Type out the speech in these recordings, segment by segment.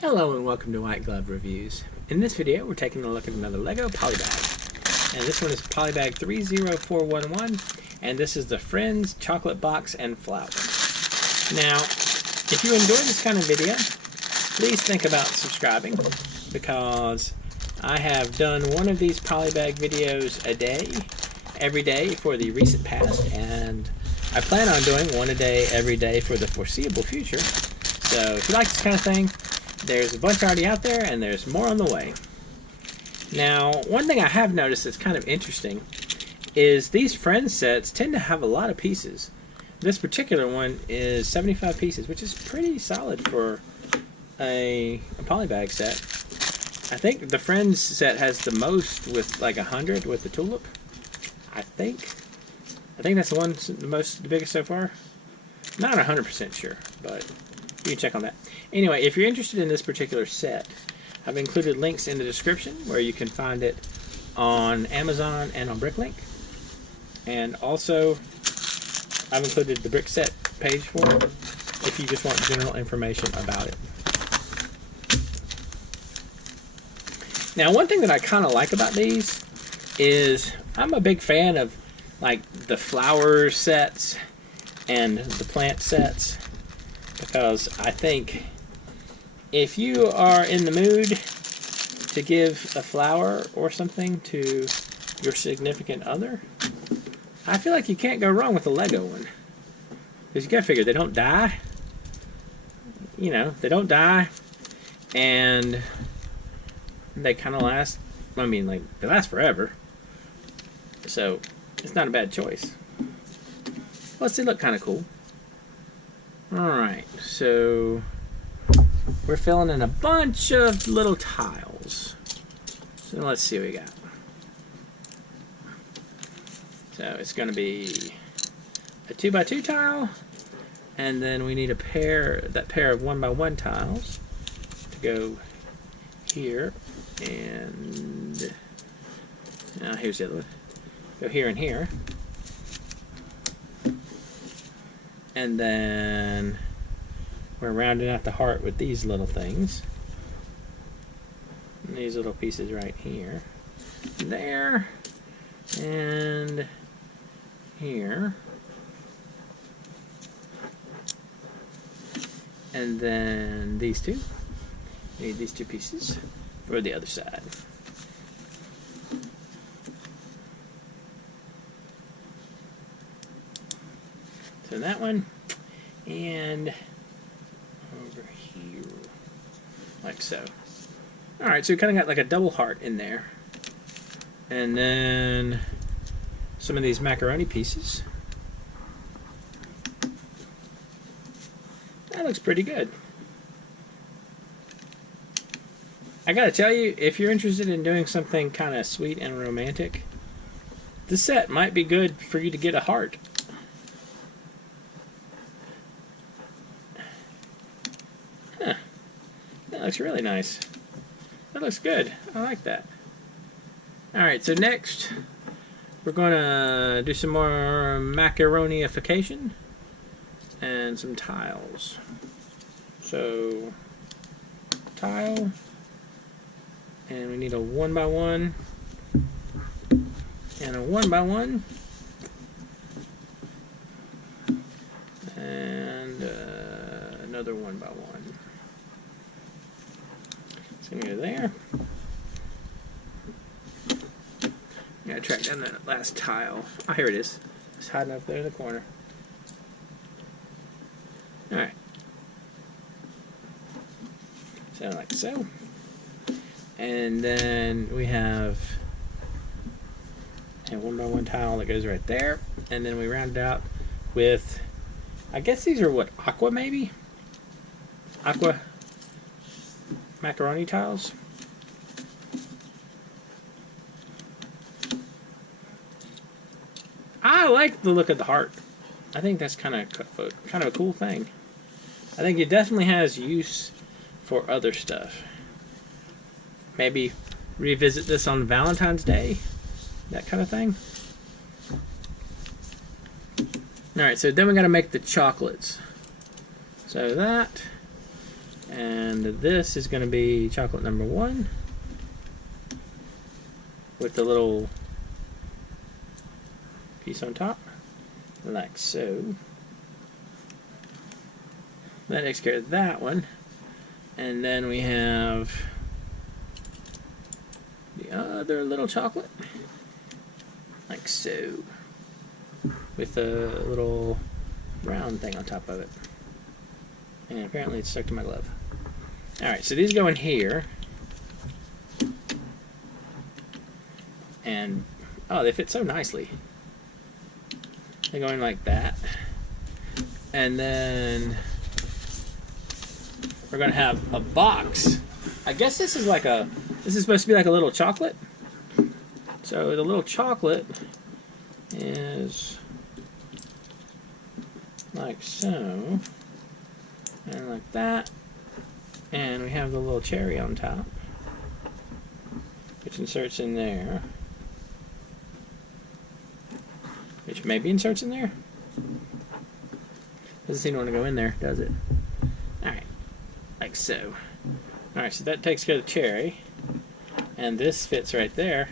Hello and welcome to White Glove Reviews. In this video we're taking a look at another Lego Polybag. And this one is Polybag 30411 and this is the Friends Chocolate Box and Flower. Now, if you enjoy this kind of video, please think about subscribing because I have done one of these Polybag videos a day, every day for the recent past, and I plan on doing one a day every day for the foreseeable future. So if you like this kind of thing, there's a bunch already out there, and there's more on the way. Now, one thing I have noticed that's kind of interesting is these Friends sets tend to have a lot of pieces. This particular one is 75 pieces, which is pretty solid for a Polybag set. I think the Friends set has the most with like 100 with the tulip. I think that's the one, the biggest so far. Not 100% sure, but you can check on that. Anyway, if you're interested in this particular set, I've included links in the description where you can find it on Amazon and on Bricklink. And also, I've included the brick set page for it if you just want general information about it. Now, one thing that I kind of like about these is I'm a big fan of like the flower sets and the plant sets, because I think if you are in the mood to give a flower or something to your significant other, I feel like you can't go wrong with a Lego one. Because you gotta figure they don't die. You know, they don't die, and they kind of last. I mean, like, they last forever. So it's not a bad choice. Plus, they look kind of cool. Alright, so we're filling in a bunch of little tiles. So let's see what we got. So it's going to be a 2x2 tile, and then we need a pair of 1x1 tiles to go here, and now here's the other one. Go here and here. And then we're rounding out the heart with these little things. And these little pieces right here. There. And here. And then these two. Need these two pieces for the other side. So that one, and over here, like so. Alright, so we kind of got like a double heart in there. And then some of these macaroni pieces. That looks pretty good. I gotta tell you, if you're interested in doing something kind of sweet and romantic, this set might be good for you to get a heart. That looks really nice. That looks good. I like that. Alright, so next we're going to do some more macaroniification and some tiles. So, tile, and we need a 1x1 and a 1x1 and another 1x1. It's going to go there. Gotta track down that last tile. Oh, here it is. It's hiding up there in the corner. Alright. So, like so. And then we have a 1x1 tile that goes right there. And then we round it out with, I guess these are what, aqua maybe? Aqua macaroni tiles. I like the look of the heart. I think that's kind of a cool thing. I think it definitely has use for other stuff. Maybe revisit this on Valentine's Day, that kind of thing. Alright, so then we got to make the chocolates. So that And this is going to be chocolate number 1 with the little piece on top, like so. That takes care of that one. And then we have the other little chocolate, like so, with a little brown thing on top of it. And apparently it's stuck to my glove. Alright, so these go in here. And, oh, they fit so nicely. They go in like that. And then we're going to have a box. I guess this is like a, this is supposed to be like a little chocolate. So the little chocolate is like so. And like that. And we have the little cherry on top, which inserts in there. Which maybe inserts in there? Doesn't seem to want to go in there, does it? Alright. Like so. Alright, so that takes care of the cherry. And this fits right there.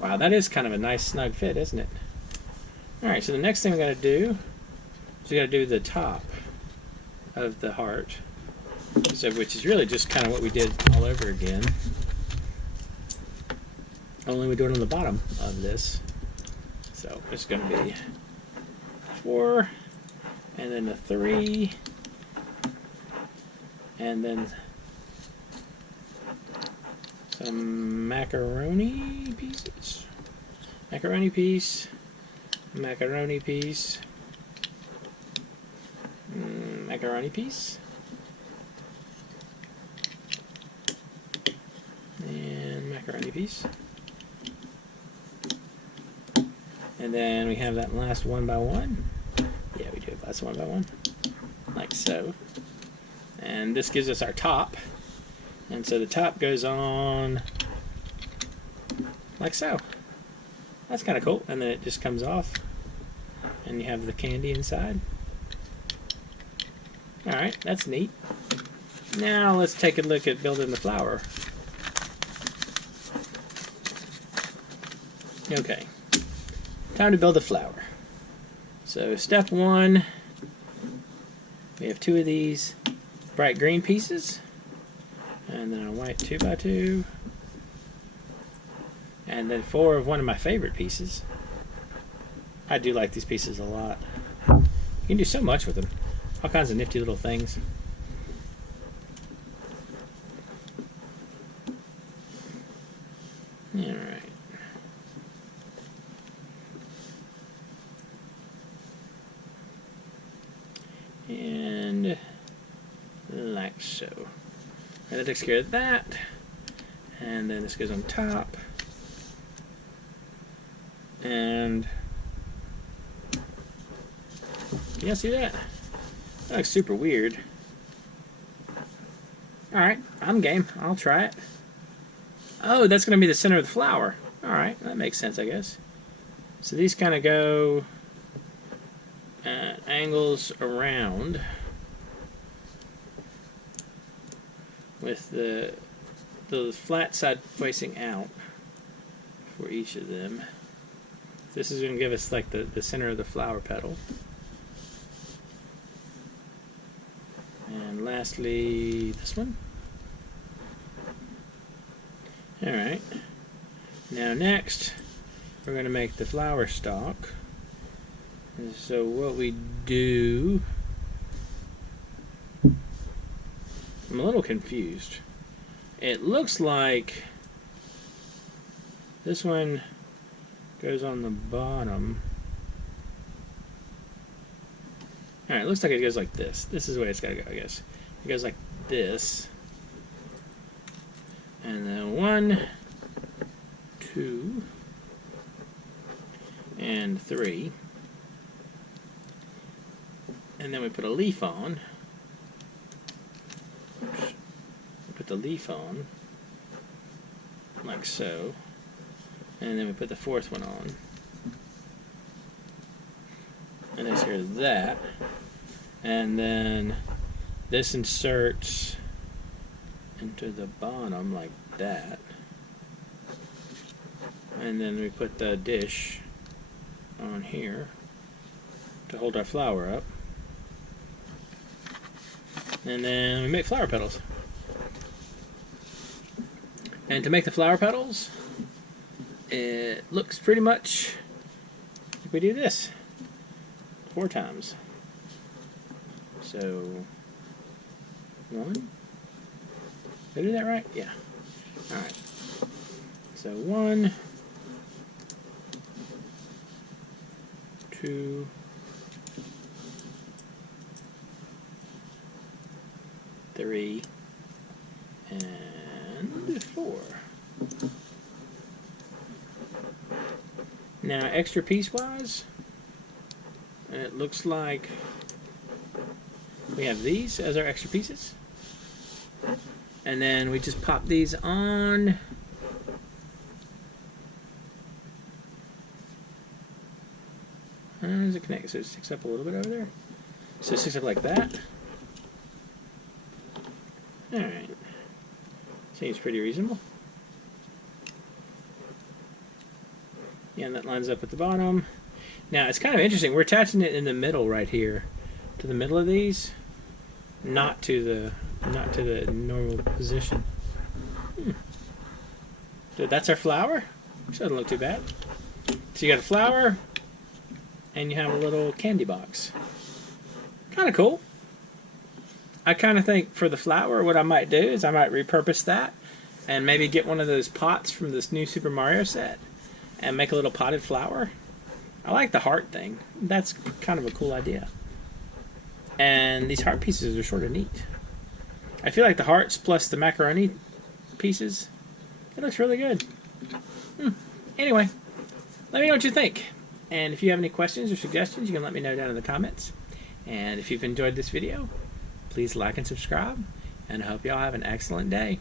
Wow, that is kind of a nice snug fit, isn't it? Alright, so the next thing we gotta do is we gotta do the top of the heart. So, which is really just kind of what we did all over again. Only we do it on the bottom of this. So it's going to be 4, and then a 3, and then some macaroni pieces. Macaroni piece, macaroni piece, macaroni piece, and macaroni piece. And then we have that last 1 by 1. Yeah, we do have last 1 by 1. Like so. And this gives us our top. And so the top goes on like so. That's kind of cool. And then it just comes off. And you have the candy inside. Alright, that's neat. Now let's take a look at building the flower. Okay. Time to build a flower. So step 1, we have 2 of these bright green pieces, and then a white 2 by 2, and then 4 of one of my favorite pieces. I do like these pieces a lot. You can do so much with them. All kinds of nifty little things. Alright. And like so. And that takes care of that. And then this goes on top. And yeah, see that? That looks super weird. Alright, I'm game. I'll try it. Oh, that's going to be the center of the flower. Alright, that makes sense, I guess. So these kind of go at angles around with the flat side facing out for each of them. This is going to give us like the center of the flower petal. And lastly, this one. Alright. Now next, we're going to make the flower stalk. And so what we do... I'm a little confused. It looks like this one goes on the bottom. Alright, it looks like it goes like this. This is the way it's got to go, I guess. It goes like this. And then 1, 2, and 3. And then we put a leaf on. Oops. We put the leaf on, like so. And then we put the 4th one on. And there's here that. And then this inserts into the bottom like that. And then we put the dish on here to hold our flower up. And then we make flower petals. And to make the flower petals, it looks pretty much like we do this 4 times. So 1. Did I do that right? Yeah. Alright. So 1, 2, 3, and 4. Now, extra piece-wise, it looks like we have these as our extra pieces. And then we just pop these on. How does it connect? So it sticks up a little bit over there. So it sticks up like that. Alright. Seems pretty reasonable. Yeah, and that lines up at the bottom. Now, it's kind of interesting. We're attaching it in the middle right here. To the middle of these. Not to the normal position. So that's our flower. Which doesn't look too bad. So you got a flower, and you have a little candy box. Kind of cool. I kind of think for the flower, what I might do is I might repurpose that and maybe get one of those pots from this new Super Mario set and make a little potted flower. I like the heart thing. That's kind of a cool idea. And these heart pieces are sort of neat. I feel like the hearts plus the macaroni pieces, it looks really good. Anyway, let me know what you think. And if you have any questions or suggestions, you can let me know down in the comments. And if you've enjoyed this video, please like and subscribe. And I hope y'all have an excellent day.